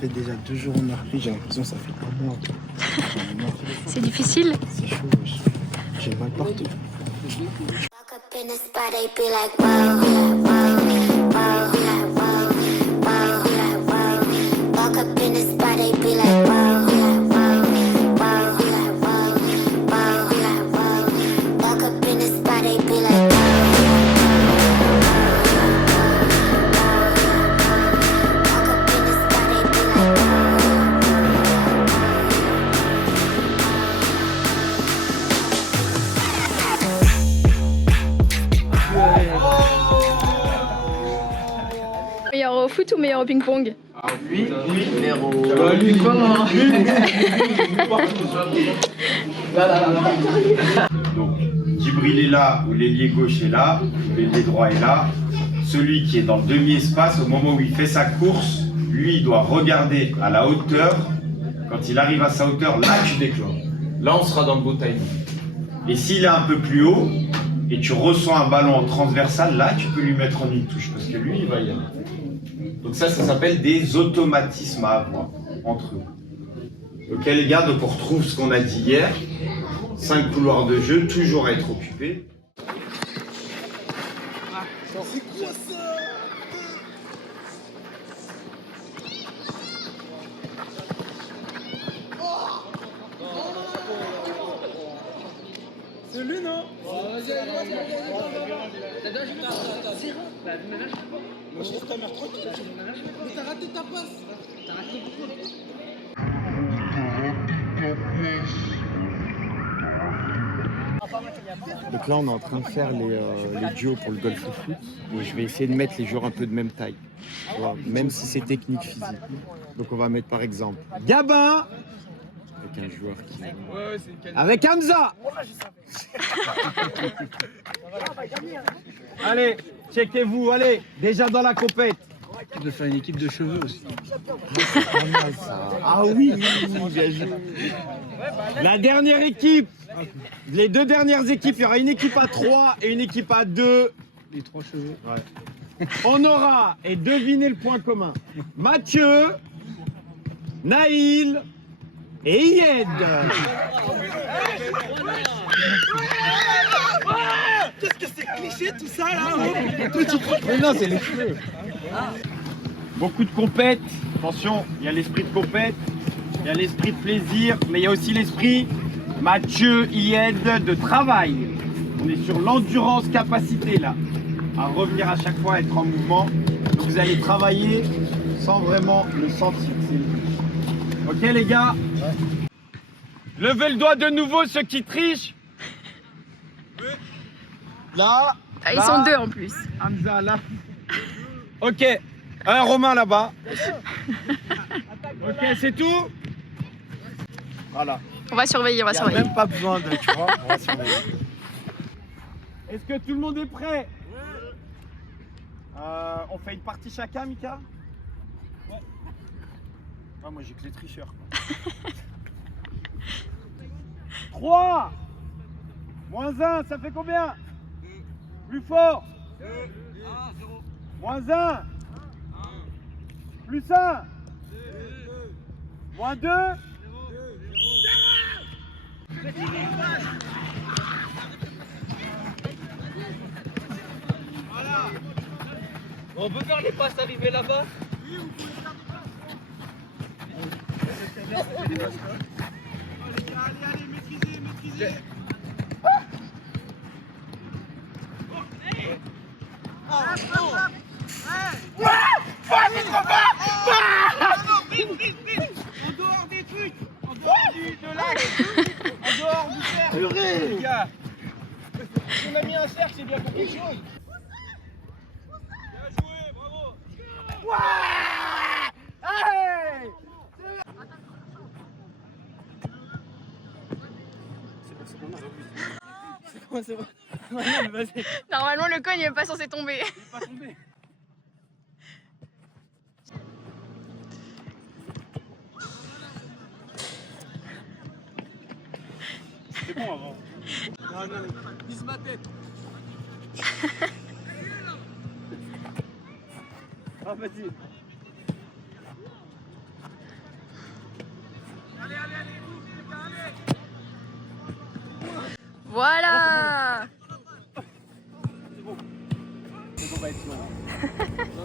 fait déjà 2 jours en repris, j'ai l'impression que ça fait 1 mois. C'est difficile? C'est chaud, j'ai mal partout. Walk up in the spot, they be like, whoa, whoa, whoa, whoa, whoa, whoa. Walk up in the spot, they be like, whoa, whoa, whoa, whoa, whoa, whoa. Walk up in the spot, they be like, Meilleur au foot ou meilleur au ping-pong? Lui, meilleur au ping-pong. Donc, Djibril est là, où l'ailier gauche est là, où l'ailier droit est là. Celui qui est dans le demi-espace, au moment où il fait sa course, lui, il doit regarder à la hauteur. Quand il arrive à sa hauteur, là, tu déclenches. Là, on sera dans le beau timing. Et s'il est un peu plus haut, et tu ressens un ballon en transversal, là, tu peux lui mettre en une touche, parce que lui, il va y aller. Donc ça s'appelle des automatismes à avoir entre eux. Ok les gars, donc on retrouve ce qu'on a dit hier. 5 couloirs de jeu, toujours à être occupés. C'est quoi ça? C'est lui, non? Moi je laisse ta mère tranquille. Mais t'as raté ta passe. Donc là on est en train de faire les duos pour le golf au foot. Et je vais essayer de mettre les joueurs un peu de même taille. Tu vois, même si c'est technique physique. Donc on va mettre par exemple Gabin avec un joueur qui... avec Hamza. Allez, checkez-vous, allez, déjà dans la compète. On peut faire une équipe de cheveux aussi. Ah oui, bien joué. La dernière équipe, les 2 dernières équipes, il y aura une équipe à 3 et une équipe à 2. Les 3 cheveux. Ouais. On aura, et devinez le point commun, Mathieu, Naïl et Yed. Qu'est-ce que c'est cliché tout ça là? Mais non, c'est les cheveux. Beaucoup de compètes, attention, il y a l'esprit de compète, il y a l'esprit de plaisir, mais il y a aussi l'esprit Mathieu, Yed, de travail. On est sur l'endurance capacité là, à revenir à chaque fois, être en mouvement. Donc vous allez travailler sans vraiment le sentir. Ok les gars? Levez le doigt de nouveau ceux qui trichent. Là. Ah, ils sont 2 en plus. Hamza là. Ok. Un Romain là-bas. Ok, c'est tout. Voilà. On va surveiller, on va Il n'y a surveiller. même pas besoin de, tu vois, on va surveiller. Est-ce que tout le monde est prêt? On fait une partie chacun, Mika? Ouais. Ah, moi j'ai que les tricheurs. 3 moins 1, ça fait combien? Plus fort. Moins 1. Plus 1. Moins 2. Voilà. On peut faire les passes arrivées là-bas? Allez, maîtrisez. En dehors des trucs, en dehors de l'axe, en dehors du cercle. Les gars, on a mis un cercle, c'est bien pour quelque chose. Bien joué, bravo. Hey, c'est bon. Normalement, le cogne n'est pas censé tomber. Il est pas tombé. C'est bon avant. Non, vise ma tête. Ah, vas-y. va être long.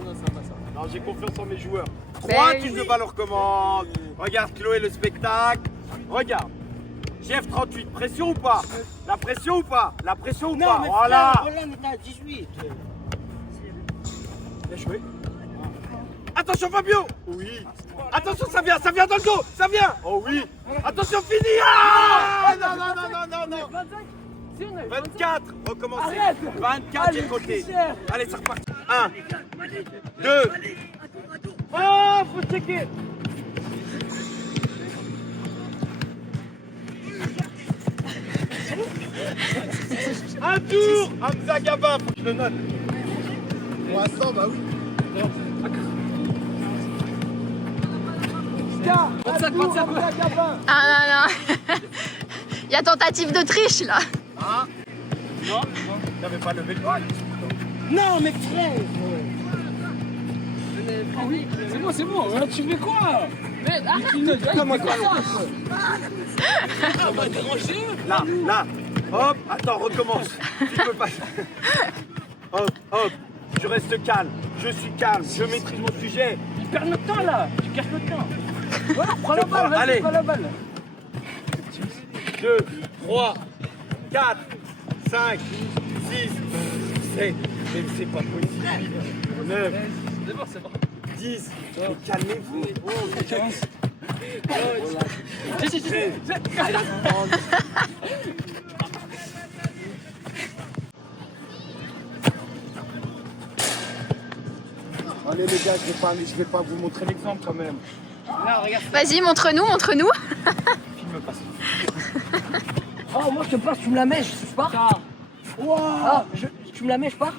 Non, ça va. Non, j'ai confiance en mes joueurs. Ben 3 oui. touches de balle recommande. Regarde Chloé le spectacle. Regarde. GF38, pression ou pas? La pression ou pas? La pression ou pas? Voilà. Roland est à 18. Bien joué. Attention Fabio. Oui. Attention, ça vient dans le dos. Ça vient. Oh oui. Attention, fini. Ah non. 24, recommencez. 24 j'ai côté. Allez, c'est reparti. 1, 2. Oh, faut checker. Un tour. Hamza Gabin, faut que je le note. Pour l'instant, bah oui. 25. Ah non. Il y a tentative de triche là. Hein? Non, t'avais pas levé le doigt. Non, mais frère. C'est bon, hein, tu fais quoi? Là. Hop, attends, recommence. Tu peux pas. Hop. Je reste calme. Je suis calme. Je maîtrise mon sujet. Tu perds notre temps là. Tu casses notre temps. Voilà, prends la balle, Allez. vas-y, prends la balle. 2, 3, 4, 5, 6, 7. Mais c'est pas possible. 9, C'est bon. 10. Mais calmez-vous. 15. Allez les gars, je vais pas vous montrer l'exemple quand même. Vas-y, montre-nous. Filme pas ça. Oh, moi je te passe, tu me la mets, je pars. Ah, tu me la mets, je pars.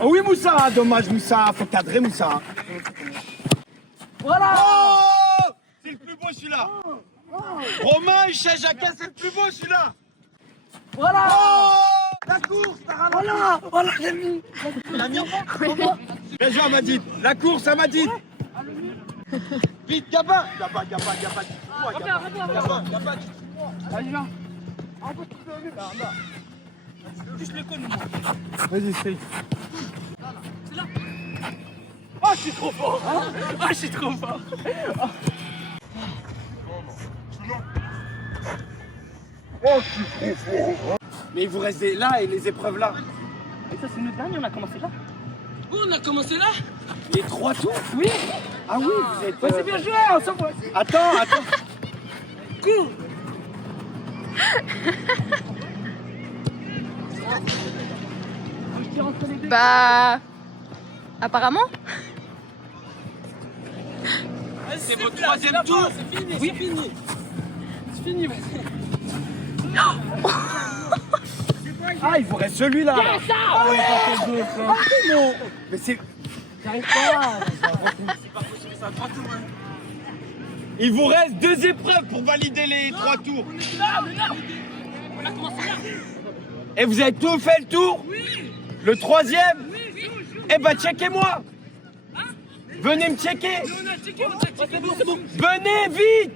Oh oui Moussa, dommage Moussa, faut cadrer Moussa. Voilà. Oh, c'est le plus beau celui-là. Romain, Hichet, Jacquin, c'est le plus beau celui-là. Voilà. Oh, la course, t'as ralenti. Voilà, j'ai mis. T'as mis Bien joué Amadine. La course Amadine. Vite, Gabin. Gabin. Allez, viens. Vas-y, essaye. Oh, je suis trop fort. Je suis trop fort. Mais il vous reste là et les épreuves là. Et ça, c'est notre dernier, on a commencé là. On a commencé là. Les 3 tours. Oui. Ah oui, vous êtes. C'est bien joué, on s'en va. Attends. Cours. Bah. Apparemment. C'est votre troisième tour. C'est fini. Oui, fini. C'est fini. Ah, il vous reste celui-là. Ah oui, j'en fais deux, frère. Non. Mais c'est. J'arrive pas. Il vous reste 2 épreuves pour valider les 3 tours. On a commencé là. Et vous avez tout fait le tour? Oui. Le 3e? Oui. Eh ben, checkez-moi. Venez me checker. On a checké, c'est bon. Venez vite.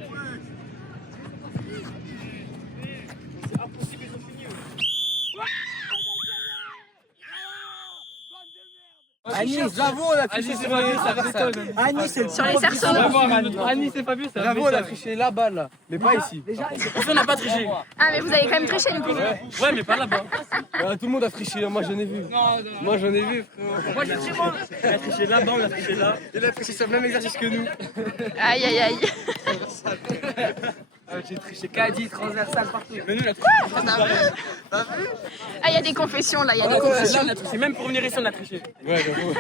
Anis, bravo, on a triché, c'est pas vu, ça. Anis, c'est le Sur les cerceaux. Anis, c'est pas vu, ça. Bravo, on a triché là-bas, là. Mais pas ici. On n'a pas triché. Ah, mais vous avez quand même triché du coup. Ouais, mais pas là-bas. Tout le monde a triché, moi j'en ai vu. Moi j'en ai vu, frérot. Moi j'ai triché, moi. Il a triché là-bas, on a triché là. Il a triché sur le même exercice que nous. Aïe. J'ai triché caddie, transversal, partout. Mais nous, on a triché. Ah, il y a des confessions là, il y a des Là, confessions. on a triché. Même pour venir ici, on a triché. Ouais, j'avoue.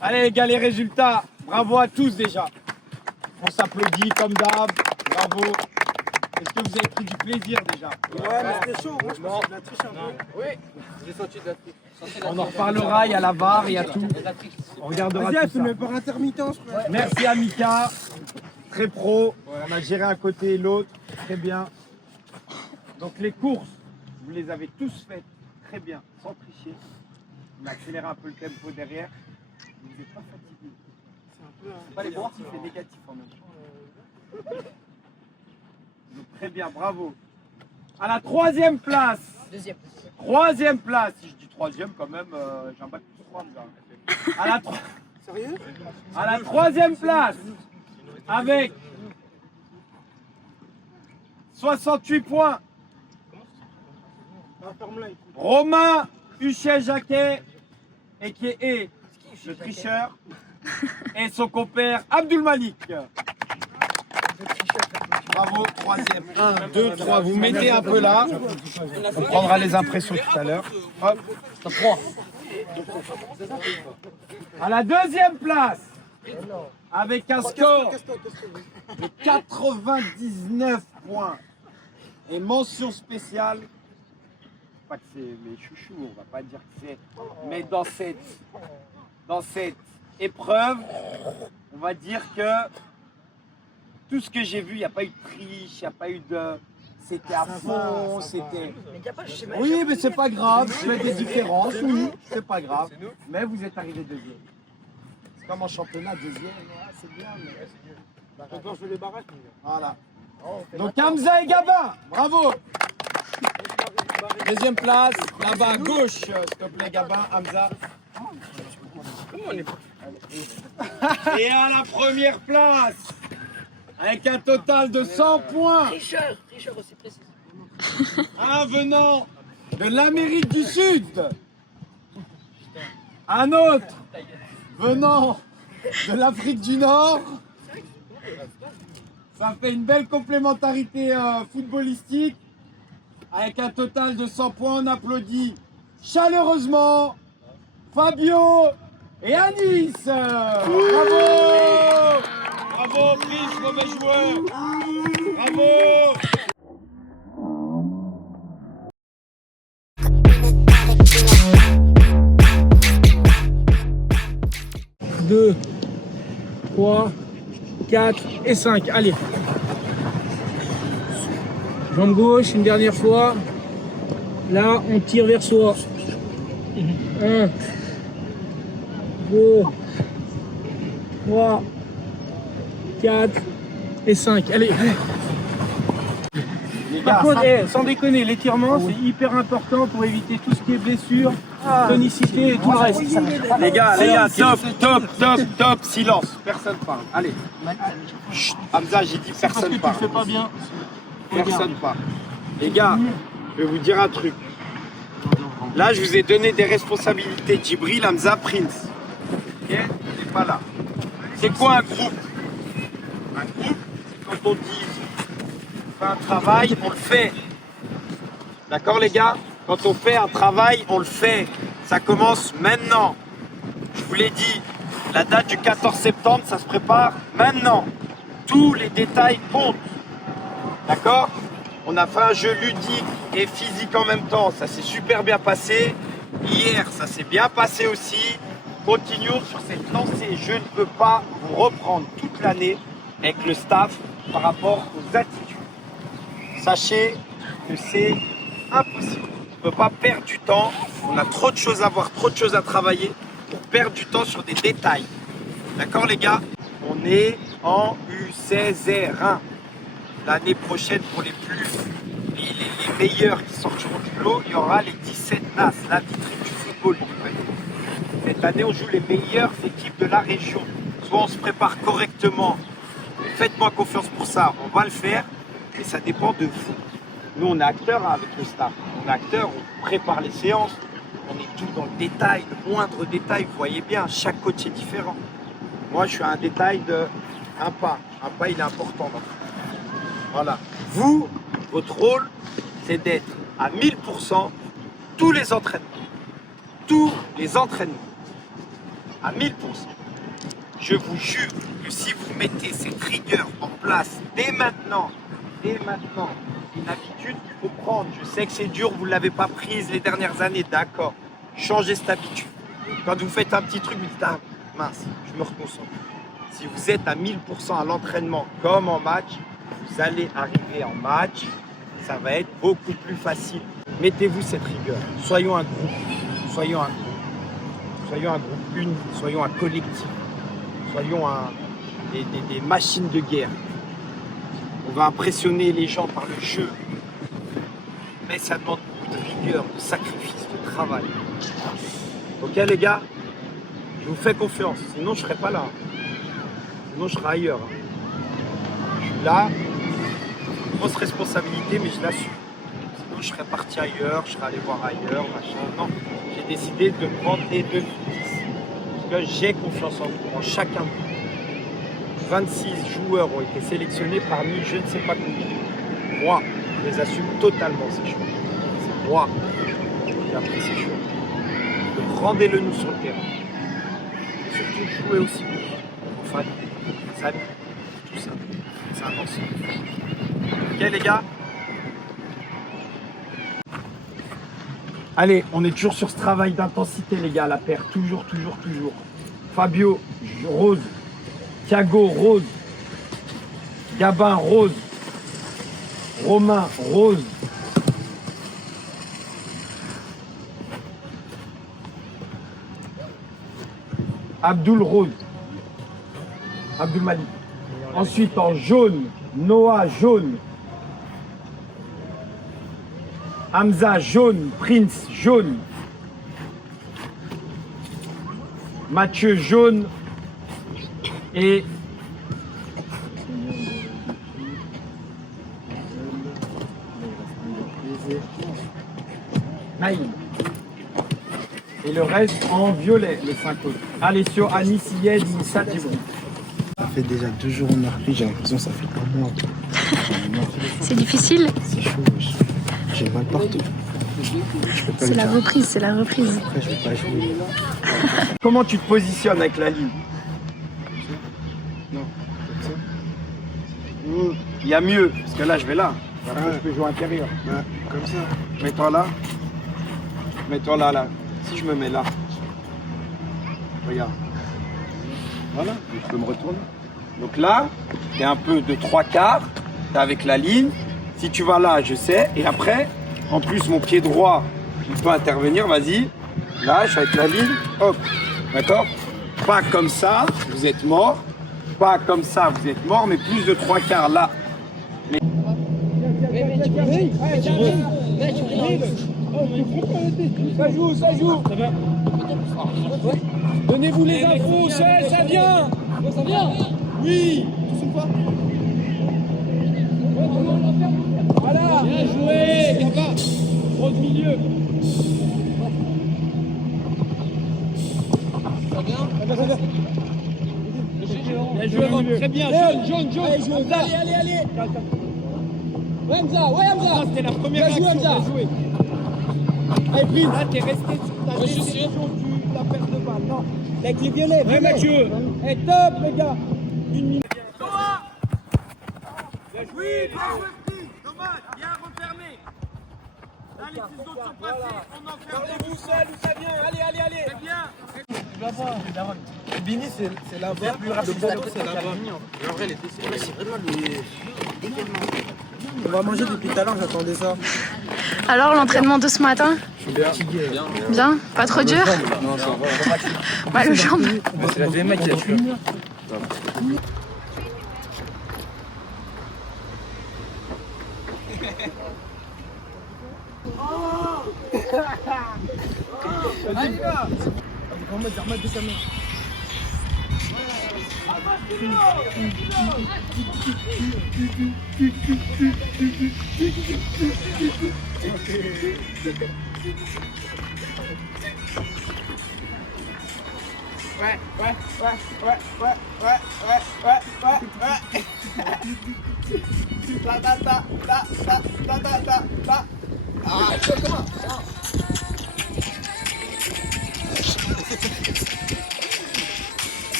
Allez les gars, les résultats. Bravo à tous déjà. On s'applaudit comme d'hab. Bravo. Est-ce que vous avez pris du plaisir déjà? Ouais, mais c'était chaud. Moi, je pense qu'on a triché un peu. Oui, j'ai senti de la triche. On en reparlera, il y a la VAR, il y a tout. On regardera tout ça. par intermittence, frère. Merci à Mika. Très pro. On a géré un côté et l'autre. Très bien. Donc les courses, vous les avez tous faites très bien, sans tricher. On a accéléré un peu le tempo derrière. Vous n'êtes pas fatigué. C'est pas les positifs et négatifs en même temps. Donc très bien, bravo. À la 3e place, Deuxième. Troisième place. Si je dis troisième, quand même, j'ai un bac plus 3. Sérieux? À la troisième place, avec 68 points, Romain Huchet-Jacquet, et qui est le tricheur, et son compère Abdul Malik. Bravo, troisième. 1, 2, 3. Vous mettez un peu là. On prendra les impressions tout à l'heure. Hop. 3. À la deuxième place, avec un score de 99 points et mention spéciale. Pas que c'est mes chouchous, on va pas dire que c'est. Mais dans cette épreuve, on va dire que tout ce que j'ai vu, il n'y a pas eu de triche, il n'y a pas eu de. C'était à fond, c'était. Oui, mais c'est pas grave, je fais des différences, oui, c'est pas grave. Mais vous êtes arrivé deuxième. C'est comme en championnat, deuxième, c'est bien. Mais... Encore je les barrages. Voilà. Donc Hamza et Gabin, bravo. Deuxième place, là-bas à gauche, s'il te plaît Gabin, Hamza. Et à la première place, avec un total de 100 points. Tricheur aussi précis. Un venant de l'Amérique du Sud. Un autre venant de l'Afrique du Nord. Ça fait une belle complémentarité footballistique. Avec un total de 100 points, on applaudit chaleureusement Fabio et Anis. Bravo! Bravo, Prince, mauvais joueur. Bravo! Deux, 3, 4 et 5. Allez. Jambe gauche, une dernière fois. Là, on tire vers soi. 1, 2, 3, 4 et 5. Allez. Par contre, sans déconner, l'étirement, c'est hyper important pour éviter tout ce qui est blessure, tonicité et tout le reste. Les gars, top, silence. Personne parle. Allez. Chut, Hamza, j'ai dit personne parle. Tu fais pas bien. Personne parle. Les gars, je vais vous dire un truc. Là, je vous ai donné des responsabilités. Djibril, Hamza, Prince. Ok, c'est pas là. C'est quoi un groupe? Un groupe, c'est quand on dit on fait un travail, on le fait. D'accord, les gars? Quand on fait un travail, on le fait. Ça commence maintenant. Je vous l'ai dit, la date du 14 septembre, ça se prépare maintenant. Tous les détails comptent. D'accord? On a fait un jeu ludique et physique en même temps. Ça s'est super bien passé. Hier, ça s'est bien passé aussi. Continuons sur cette lancée. Je ne peux pas vous reprendre toute l'année avec le staff par rapport aux attitudes. Sachez que c'est impossible. On ne peut pas perdre du temps. On a trop de choses à voir, trop de choses à travailler pour perdre du temps sur des détails. D'accord, les gars? On est en U16R1. L'année prochaine, pour les meilleurs qui sortiront du lot, il y aura les 17 NAS, la vitrine du football. Cette année, on joue les meilleures équipes de la région. Soit on se prépare correctement, faites-moi confiance pour ça, on va le faire, mais ça dépend de vous. Nous, on est acteurs avec le staff. On est acteurs, on prépare les séances, on est tout dans le détail, le moindre détail. Vous voyez bien, chaque coach est différent. Moi, je suis à un détail de un pas. Un pas, il est important. Voilà. Vous, votre rôle, c'est d'être à 1000% tous les entraînements. Tous les entraînements. À 1000%. Je vous jure que si vous mettez cette rigueur en place dès maintenant, une habitude qu'il faut prendre. Je sais que c'est dur, vous ne l'avez pas prise les dernières années, d'accord. Changez cette habitude. Quand vous faites un petit truc, vous dites, ah mince, je me reconcentre. Si vous êtes à 1000% à l'entraînement comme en match, vous allez arriver en match, ça va être beaucoup plus facile. Mettez-vous cette rigueur. Soyons un groupe. Soyons un groupe. Soyons un groupe uni. Soyons un collectif. Soyons des machines de guerre. On va impressionner les gens par le jeu. Mais ça demande beaucoup de rigueur, de sacrifice, de travail. Ok les gars, je vous fais confiance, sinon je serais pas là. Sinon je serais ailleurs. Je suis là, grosse responsabilité, mais je l'assume. Sinon je serais parti ailleurs, je serais allé voir ailleurs, machin. Non, j'ai décidé de prendre les 2 fils. Parce que j'ai confiance en vous, en chacun de vous. 26 joueurs ont été sélectionnés parmi je ne sais pas combien. Moi, je les assume totalement ces choix. C'est moi qui ai pris ces choix. Donc rendez-le nous sur le terrain. Et surtout, jouez aussi vos fans, vos amis, tout ça. C'est un ensemble. Ok les gars? Allez, on est toujours sur ce travail d'intensité les gars, la paire. Toujours. Fabio, rose. Thiago, rose. Gabin, rose. Romain, rose. Abdul, rose. Abdul Malik. Ensuite, en jaune, Noah, jaune. Hamza, jaune. Prince, jaune. Mathieu, jaune. Et Naïm. Et le reste en violet, les 5 autres. Alessio, Anis, Yed, Missa, Djibril. Ça fait déjà 2 jours on a repris, j'ai l'impression que ça fait un mois. C'est difficile. C'est chaud, j'ai mal partout. C'est la reprise, c'est la reprise. Après, je vais pas jouer. Comment tu te positionnes avec la ligne? Non, comme ça. Il y a mieux, parce que là je vais là. Après, je peux jouer intérieur. Ouais, comme ça. Mets-toi là. Mets-toi là, là. Si je me mets là. Regarde. Voilà, je peux me retourner. Donc là, t'es un peu de 3/4. T'es avec la ligne. Si tu vas là, je sais. Et après, en plus, mon pied droit, il peut intervenir. Vas-y. Là, je suis avec la ligne. Hop. D'accord? Pas comme ça, vous êtes mort. Pas comme ça, vous êtes mort, mais plus de 3/4 là. Ça joue. Donnez-vous les infos, ça vient. Ça vient. Oui. Voilà. Bien joué, Gabin. Droit de milieu. Ça vient. Bien joué, très bien. Jaune. Allez. Ouais, Hamza. C'était la première action. Bien joué. Allez, prise. Là, t'es resté sur ta décision de la perte de balle. Non. Avec les violets. Ouais, Mathieu. Et top, les gars. 1 minute. Oui, bien joué, Thomas. Bien refermé. Là, les 6 autres sont passés. On enferme. Gardez-vous seul où ça vient. Allez. C'est bien. Bini, c'est là-bas. Le bateau, c'est là-bas. En vrai, c'est vraiment le. On va manger depuis tout à l'heure, j'attendais ça. Alors, l'entraînement de ce matin? Bien. Bien? Pas trop dur? Non, ça va. Mal aux jambes? C'est la VMA qui a tué.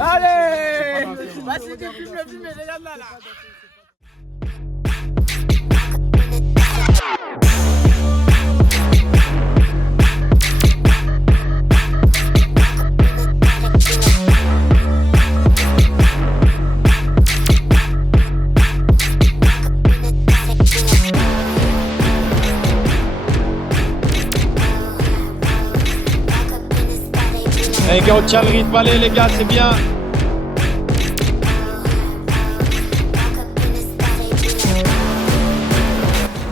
Allez. Vas-y, tu filmes le film, regarde là. Hey on tient le rythme, allez les gars, c'est bien.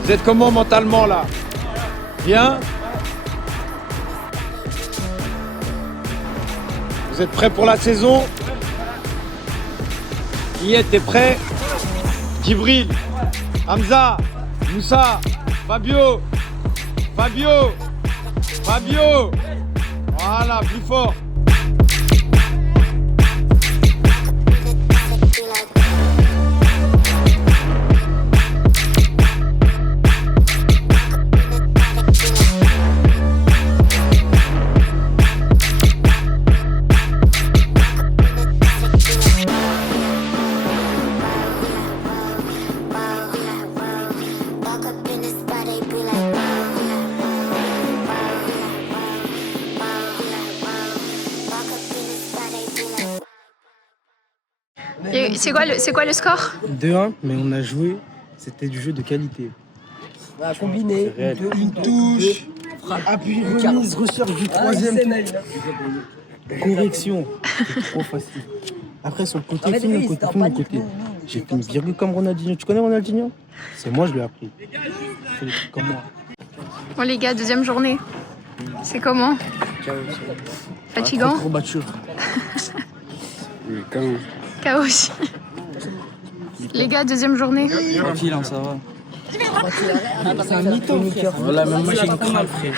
Vous êtes comment mentalement là? Bien? Vous êtes prêts pour la saison? Qui est, t'es prêt? Djibril, Hamza, Moussa, Fabio, Fabio, Fabio. Voilà, plus fort. Et c'est quoi le score? 2-1, mais on a joué, c'était du jeu de qualité. On a combiné. Une touche, appui, remise, recherche du troisième. Correction, c'est trop facile. Après, sur le côté, tout le côté. J'ai fait une virgule comme Ronaldinho. Tu connais Ronaldinho? C'est moi, je l'ai appris. Il fait des trucs comme moi. Bon les gars, deuxième journée. C'est comment? Fatigant? Courbature. KO aussi. Les gars, deuxième journée. Tranquille, hein, ça va. C'est un mytho, frère. Voilà, même moi j'ai une crâne, frère.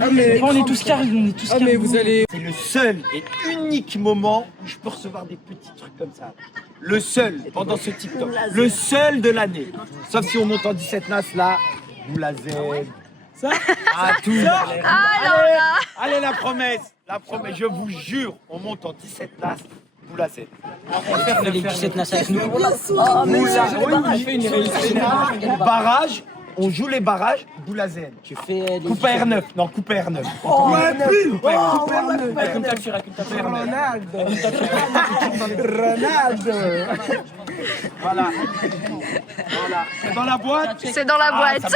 Ah, mais on est tous carrés, on est tous carrés. Mais vous allez. C'est le seul et unique moment où je peux recevoir des petits trucs comme ça. Le seul pendant ce TikTok. Le seul de l'année. Sauf si on monte en 17 NAS là, vous la Z. Ça? Ah, tout. Allez, la promesse. La promesse, je vous jure, on monte en 17 NAS. Boula 7. Les 17 NAS avec nous. Barrage, on joue les barrages, Boula Z. Tu fais les. Coupe à R9, non, coupe à R9. Coupe à R9. Avec une capture, avec une capture. Ronaldo. Voilà. C'est dans la boîte. C'est dans la boîte.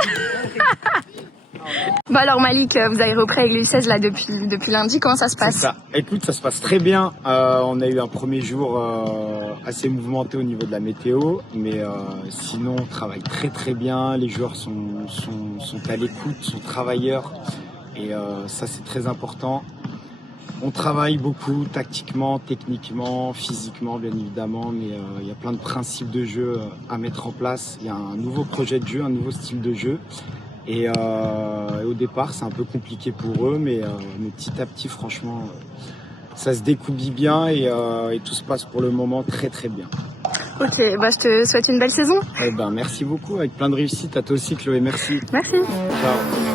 Bon alors Malik, vous avez repris avec l'U16 là depuis lundi, comment ça se passe? C'est ça. Écoute, ça se passe très bien. On a eu un premier jour assez mouvementé au niveau de la météo, mais sinon on travaille très très bien. Les joueurs sont à l'écoute, sont travailleurs, et ça c'est très important. On travaille beaucoup tactiquement, techniquement, physiquement bien évidemment, mais il y a plein de principes de jeu à mettre en place. Il y a un nouveau projet de jeu, un nouveau style de jeu. Et au départ, c'est un peu compliqué pour eux, mais petit à petit, franchement, ça se découbille bien et tout se passe pour le moment très très bien. Ok, bah je te souhaite une belle saison. Eh ben, merci beaucoup, avec plein de réussite. À toi aussi, Chloé, merci. Merci. Ciao.